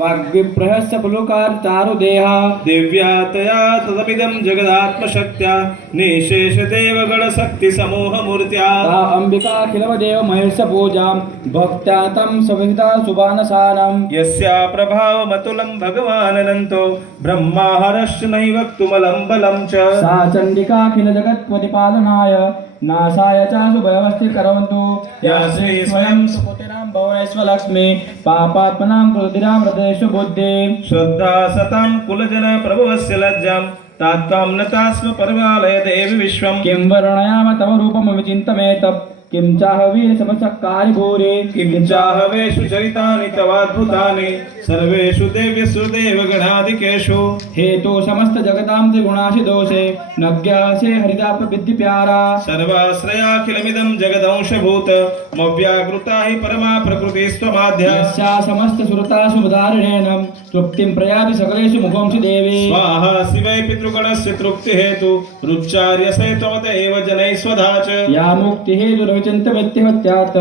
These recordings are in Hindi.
वाग्विप्रहस्य पुलुकार चारुदेहा दिव्या तया तदमिदं जगदात्मशक्त्या निशेषदेवगणशक्तिसमूहमूर्त्या सा अंबिकाखिलवदेव महेश पूजां भक्त्या तं सविता सुबानसानं यस्या प्रभावमतुलं भगवाननन्तो ब्रह्माहरश्च नैव वक्तुमलं बलं च सा चण्डिकाखिलजगत्प्रतिपालनाय नाशाय च शुभवस्थिकरवन्तु या श्री स्वयं सुपुत्रां भुवनेश्वरलक्ष्मी पापात्मनां कृतिरां हृदयेषु बुद्धिं श्रद्धा सतां कुलजन प्रभुवस्य लज्जां तात्त्वां नतास्म परमालय देवि विश्वं किं वर्णयाम तव रूपमविचिन्तमेतत् किं चाह वीरसमसक्कारि भूरि किं चाहवेषु चरितानि तवाद्भुतानि सर्वेषु देव्यसु देवगणाधिकेषु हेतु समस्त जगतां त्रिगुणाशिदोषे न ज्ञासे हरिता प्रविद्धि प्यारा सर्वाश्रयाखिलमिदं जगदंशभूत मव्याकृता हि परमा प्रकृतिस्त्वमाद्या यस्या समस्त सुरतासु उदाहरणेन तृप्तिं प्रयाति सकलेषु मुखंसि देवी स्वाहा शिवै पितृगणस्य तृप्तिहेतु रुच्चार्यसे त्वमतैव जनैः स्वधा च या मुक्तिहेतुरविचिन्तवत्यहत्यात्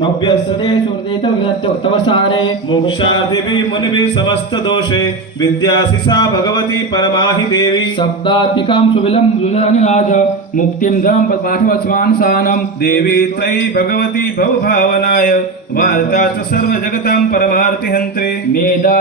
मभ्यस्ते सुहृदेतवसारे मोक्षादिभिः मुनिभिः समस्तदोषे विद्यासि सा भगवती परमा हि देवी शब्दात्मिकां सुविलं दुजनिनाथ मुक्तिं दं पाठवस्मानसानं देवी त्रयी भगवती भवभावनाय वार्ता च सर्वजगतां परमार्तिहन्त्री मेधा